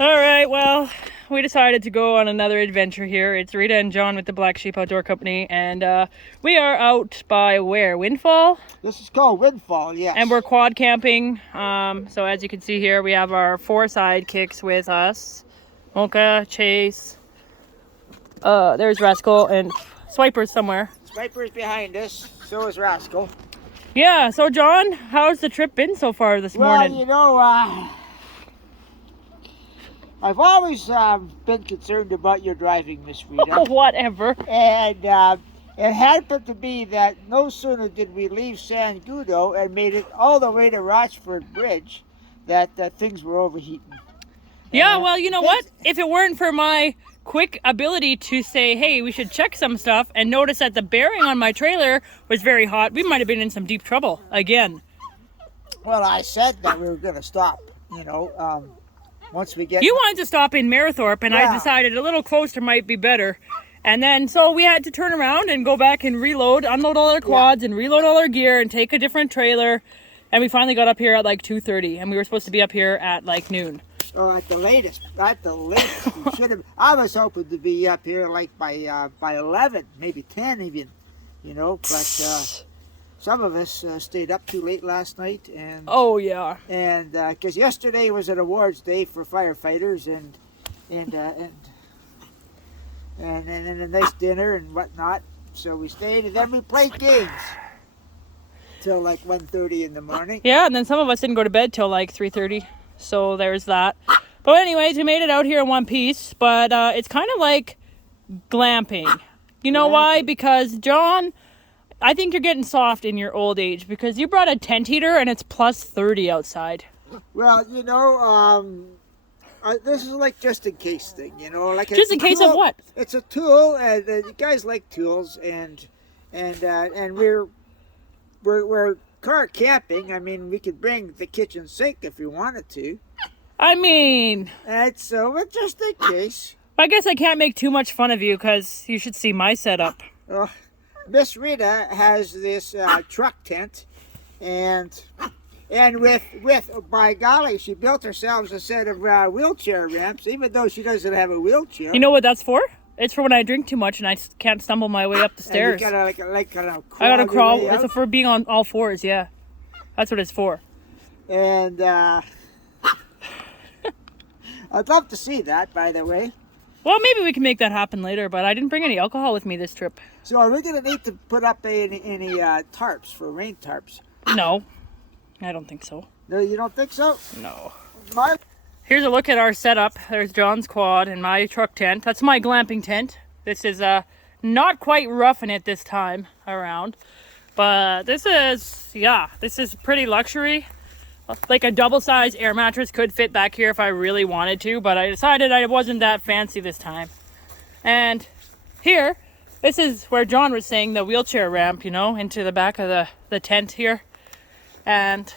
All right, well, we decided to go on another adventure here. It's Rita and John with the Black Sheep Outdoor Company, and we are out by where? Windfall? This is called Windfall, yes. And we're quad camping. So as you can see here, we have our 4 sidekicks with us. Mocha, Chase, there's Rascal, and Swiper's somewhere. Swiper's behind us, so is Rascal. Yeah, so John, how's the trip been so far this morning? Well, you know, I've always been concerned about your driving, Miss Rita. Whatever. And it happened to be that no sooner did we leave San Gudo and made it all the way to Rochford Bridge that things were overheating. Yeah, well, you know what? If it weren't for my quick ability to say, hey, we should check some stuff, and notice that the bearing on my trailer was very hot, we might have been in some deep trouble again. Well, I said that we were going to stop, you know, once we get... You wanted to stop in Marathorpe, and Yeah. I decided a little closer might be better. And then, so we had to turn around and go back and reload, unload all our quads, and reload all our gear, and take a different trailer. And we finally got up here at like 2:30, and we were supposed to be up here at like noon. Oh, at the latest. We should have. I was hoping to be up here like by 11, maybe 10 even, you know. But some of us stayed up too late last night, and Oh, yeah. and because yesterday was an awards day for firefighters, and a nice dinner and whatnot. So we stayed, and then we played games till like 1:30 in the morning. Yeah, and then some of us didn't go to bed till like 3:30. So there's that. But anyways, we made it out here in one piece. But it's kind of like glamping. You know why? Because, John, I think you're getting soft in your old age. Because you brought a tent heater and it's plus 30 outside. Well, you know, this is like just in case thing, you know, like Just in case of what? It's a tool, and you guys like tools, and we're car camping. I mean, we could bring the kitchen sink if we wanted to. I mean, And so, but just in case. I guess I can't make too much fun of you because you should see my setup. Miss Rita has this truck tent, and with by golly, she built herself a set of wheelchair ramps, even though she doesn't have a wheelchair. You know what that's for? It's for when I drink too much and I can't stumble my way up the stairs. And you gotta kind of I gotta crawl. your way out. It's for being on all fours, yeah. That's what it's for. And I'd love to see that, by the way. Well, maybe we can make that happen later, but I didn't bring any alcohol with me this trip. So are we going to need to put up any tarps, for rain tarps? No, I don't think so. No, you don't think so? No. My... Here's a look at our setup. There's John's quad and my truck tent. That's my glamping tent. This is not quite roughing it this time around. But this is pretty luxury. Like a double-sized air mattress could fit back here if I really wanted to, but I decided I wasn't that fancy this time. And here, this is where John was saying the wheelchair ramp, you know, into the back of the tent here. And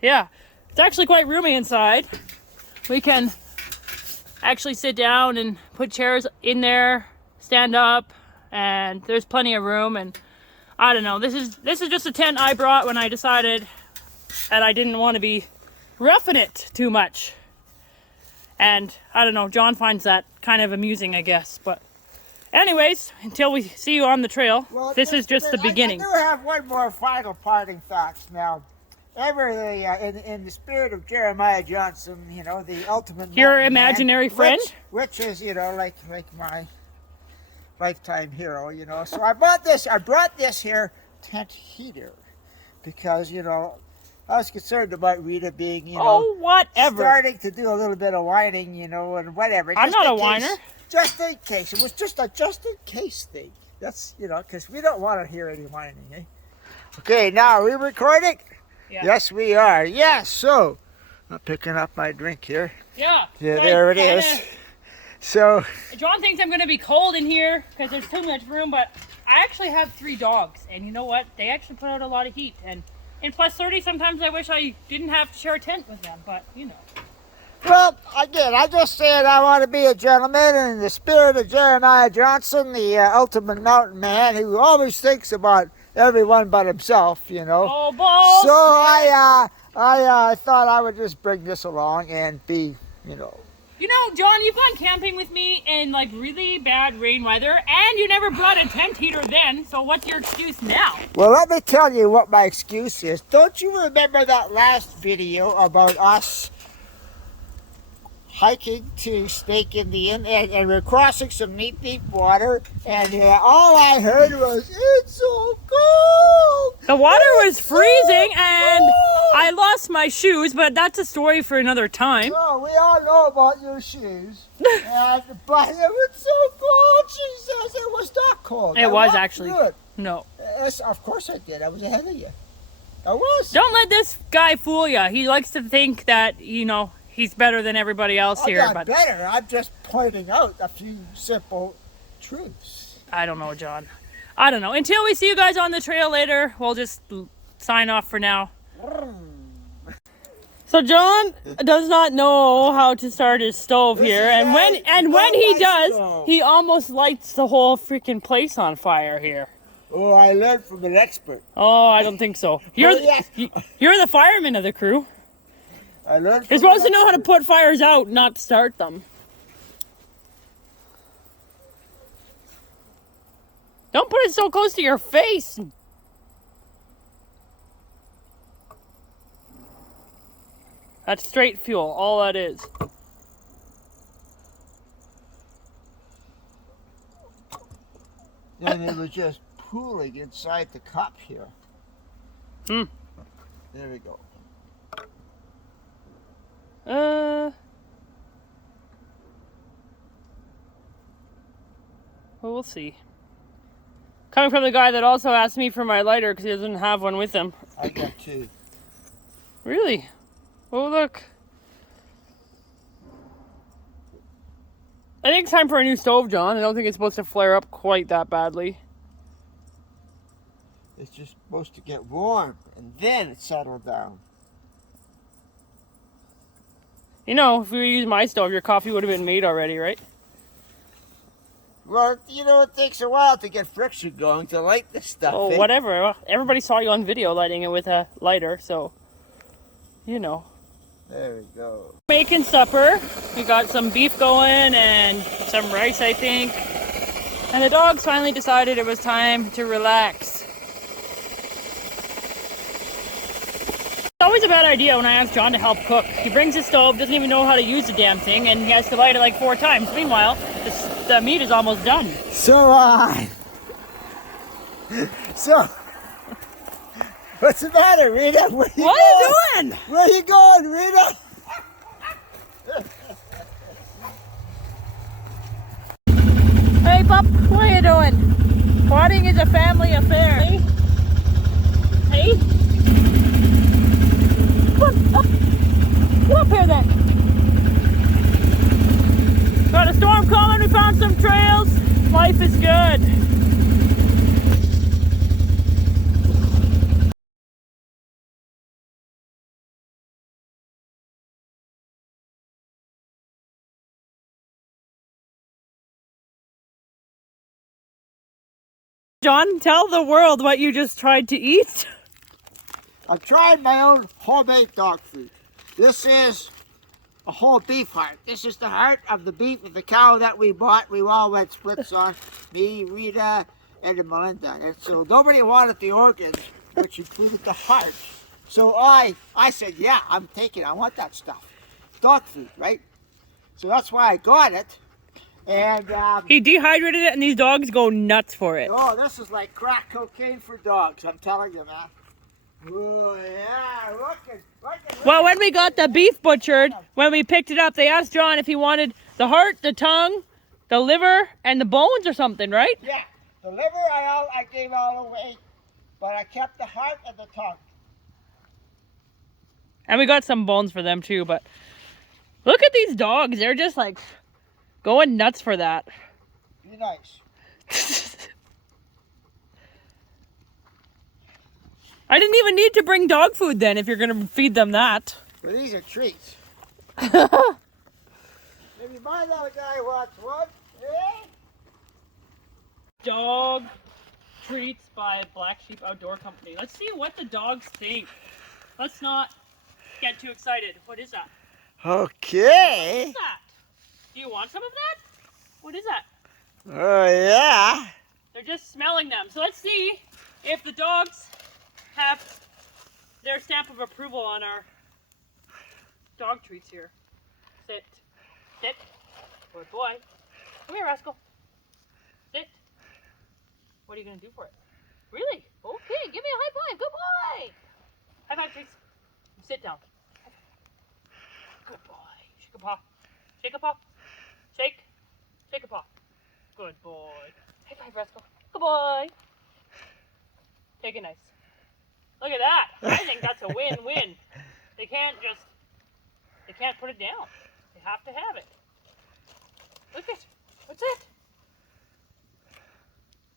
yeah, it's actually quite roomy inside. We can actually sit down and put chairs in there, stand up, and there's plenty of room. And I don't know, this is just a tent I brought when I decided that I didn't want to be roughing it too much. And I don't know, John finds that kind of amusing, I guess. But anyways, until we see you on the trail, this is just the beginning. I do have one more final parting thoughts now. In the spirit of Jeremiah Johnson, you know, the ultimate Your imaginary friend? Which is, you know, like my lifetime hero, you know. So I brought this here tent heater because, you know, I was concerned about Rita being, you know, whatever. starting to do a little bit of whining, you know, and whatever. I'm not a whiner. Just in case. It was just a just in case thing. That's, you know, because we don't want to hear any whining, eh? Okay, now are we recording? Yeah. Yes, we are. Yes, so I'm picking up my drink here. Yeah. Yeah, there it is. So John thinks I'm going to be cold in here because there's too much room, but I actually have 3 dogs, and you know what? They actually put out a lot of heat, and in plus 30, sometimes I wish I didn't have to share a tent with them, but you know. Well, again, I just said I want to be a gentleman in the spirit of Jeremiah Johnson, the ultimate mountain man who always thinks about everyone but himself, you know. Oh, balls! So I thought I would just bring this along and be, you know, You know, John, you've gone camping with me in like really bad rain weather, and you never brought a tent heater then, so what's your excuse now? Well, let me tell you what my excuse is. Don't you remember that last video about us hiking to Snake Indian and we're crossing some deep water, and all I heard was, "It's so cold." The water was freezing and I lost my shoes, but that's a story for another time. Oh, we all know about your shoes. But it was so cold, she says. It was not cold. It was actually. No. Yes, of course I did. I was ahead of you. I was. Don't let this guy fool you. He likes to think that, you know, he's better than everybody else here. I'm not better. I'm just pointing out a few simple truths. I don't know, John. I don't know. Until we see you guys on the trail later, we'll just sign off for now. So John does not know how to start his stove here, and when he does, he almost lights the whole freaking place on fire here. Oh, I learned from an expert. Oh, I don't think so. You're the fireman of the crew. I learned. You're supposed to know how to put fires out, not start them. Don't put it so close to your face. That's straight fuel, all that is. And it was just pooling inside the cup here. There we go. Well, we'll see. Coming from the guy that also asked me for my lighter because he doesn't have one with him. I got two. Really? Oh, look. I think it's time for a new stove, John. I don't think it's supposed to flare up quite that badly. It's just supposed to get warm and then it settle down. You know, if we used my stove, your coffee would have been made already, right? Well, you know, it takes a while to get friction going to light this stuff. Oh, whatever. Everybody saw you on video lighting it with a lighter, so, you know. There we go. Making supper. We got some beef going and some rice, I think. And the dogs finally decided it was time to relax. It's always a bad idea when I ask John to help cook. He brings his stove, doesn't even know how to use the damn thing, and he has to light it like 4 times. Meanwhile, the meat is almost done. So, what's the matter, Rita? What are you doing? Where are you going, Rita? Hey, pup, what are you doing? Quadding is a family affair. Hey? Hey? Come on, up. Get up here then. Got a storm coming, we found some trails. Life is good. John, tell the world what you just tried to eat. I've tried my own homemade dog food. This is a whole beef heart. This is the heart of the beef of the cow that we bought. We all went splits on. Me, Rita, and Melinda. And so nobody wanted the organs, which included the heart. So I said, yeah, I'm taking it. I want that stuff. Dog food, right? So that's why I got it. And he dehydrated it, and these dogs go nuts for it. oh, this is like crack cocaine for dogs. I'm telling you, man. Oh, yeah, look. Well, when we got the beef butchered, when we picked it up, they asked John if he wanted the heart, the tongue, the liver, and the bones or something, right? Yeah, the liver I gave all away, but I kept the heart and the tongue. And we got some bones for them too, but look at these dogs. They're just like going nuts for that. Be nice. I didn't even need to bring dog food then if you're going to feed them that. Well, these are treats. Maybe my little guy wants one. Eh? Dog treats by Black Sheep Outdoor Company. Let's see what the dogs think. Let's not get too excited. What is that? Okay. What is that? Do you want some of that? What is that? Oh, yeah. They're just smelling them. So let's see if the dogs have their stamp of approval on our dog treats here. Sit. Sit. Good boy. Come here, Rascal. Sit. What are you going to do for it? Really? Okay, give me a high five. Good boy. High five, treats. Sit down. Good boy. Shake a paw. Shake a paw. Shake. Shake a paw. Good boy. High five, Rascal. Good boy. Take it nice. Look at that. I think that's a win-win. They can't put it down. They have to have it. Look at, what's it?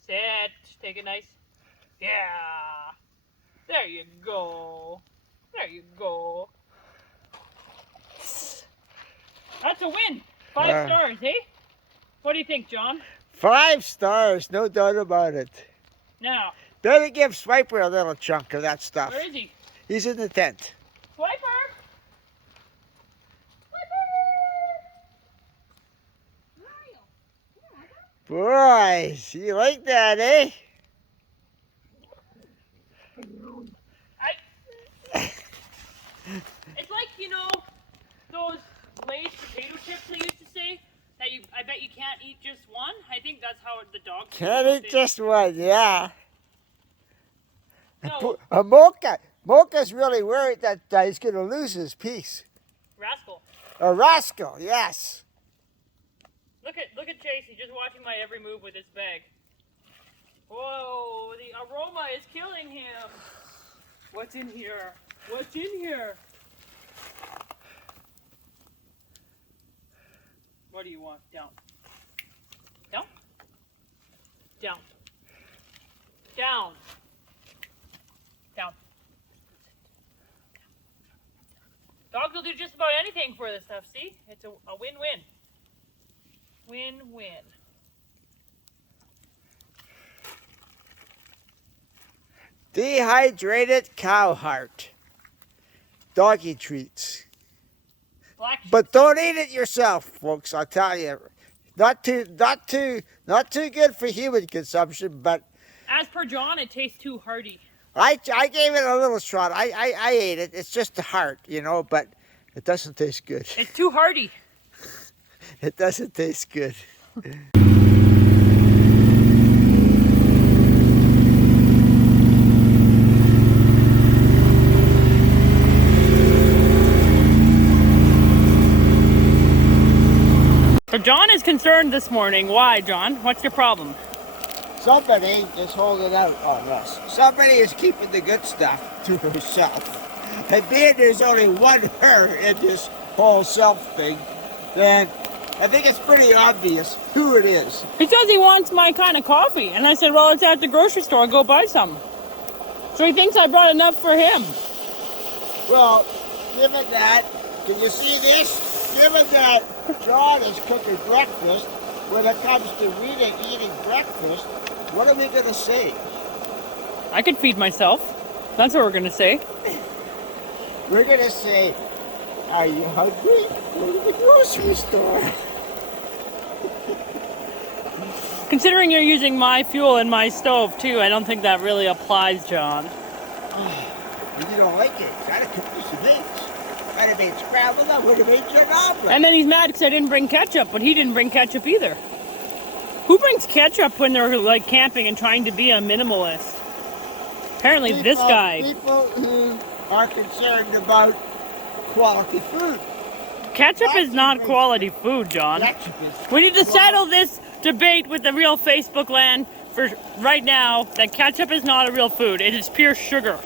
Sit. Take it nice. Yeah. There you go. There you go. That's a win. 5 stars, eh? What do you think, John? 5 stars, no doubt about it. Now, Better give Swiper a little chunk of that stuff. where is he? He's in the tent. Swiper! Boys, you like that, eh? It's like, you know, those Lay's potato chips they used to say that I bet you can't eat just one. I think that's how the dogs Can't eat just one, yeah. No, Mocha's really worried that he's going to lose his piece. Rascal. A rascal, yes. Look at Chase. He's just watching my every move with his bag. Whoa, the aroma is killing him. What's in here? What's in here? What do you want? Down. Down. Down. Down. Down. Dogs will do just about anything for this stuff, see? It's a win-win. Win-win. Dehydrated cow heart. Doggy treats. Black But don't eat it yourself, folks, I'll tell you. Not too good for human consumption, but As per John, it tastes too hearty. I gave it a little shot. I ate it. It's just the heart, you know, but it doesn't taste good. It's too hearty. It doesn't taste good. So John is concerned this morning. Why, John? What's your problem? Somebody is holding out on us. Somebody is keeping the good stuff to herself. And being there's only one her in this whole self thing, then I think it's pretty obvious who it is. He says he wants my kind of coffee. And I said, well, it's at the grocery store. Go buy some. So he thinks I brought enough for him. Well, given that, can you see this? Given that John is cooking breakfast, when it comes to eating breakfast, what are we going to say? I could feed myself. That's what we're going to say. We're going to say, are you hungry? Go to the grocery store. Considering you're using my fuel in my stove, too, I don't think that really applies, John. And you don't like it. Gotta cook you some eggs. I'd have made scrambled, I would have made you an omelet. And then he's mad because I didn't bring ketchup, but he didn't bring ketchup either. Who brings ketchup when they're like camping and trying to be a minimalist? Apparently this guy. People who are concerned about quality food. Ketchup is not quality food, John. Ketchup is We need to settle this debate with the real Facebook land for right now that ketchup is not a real food. It is pure sugar.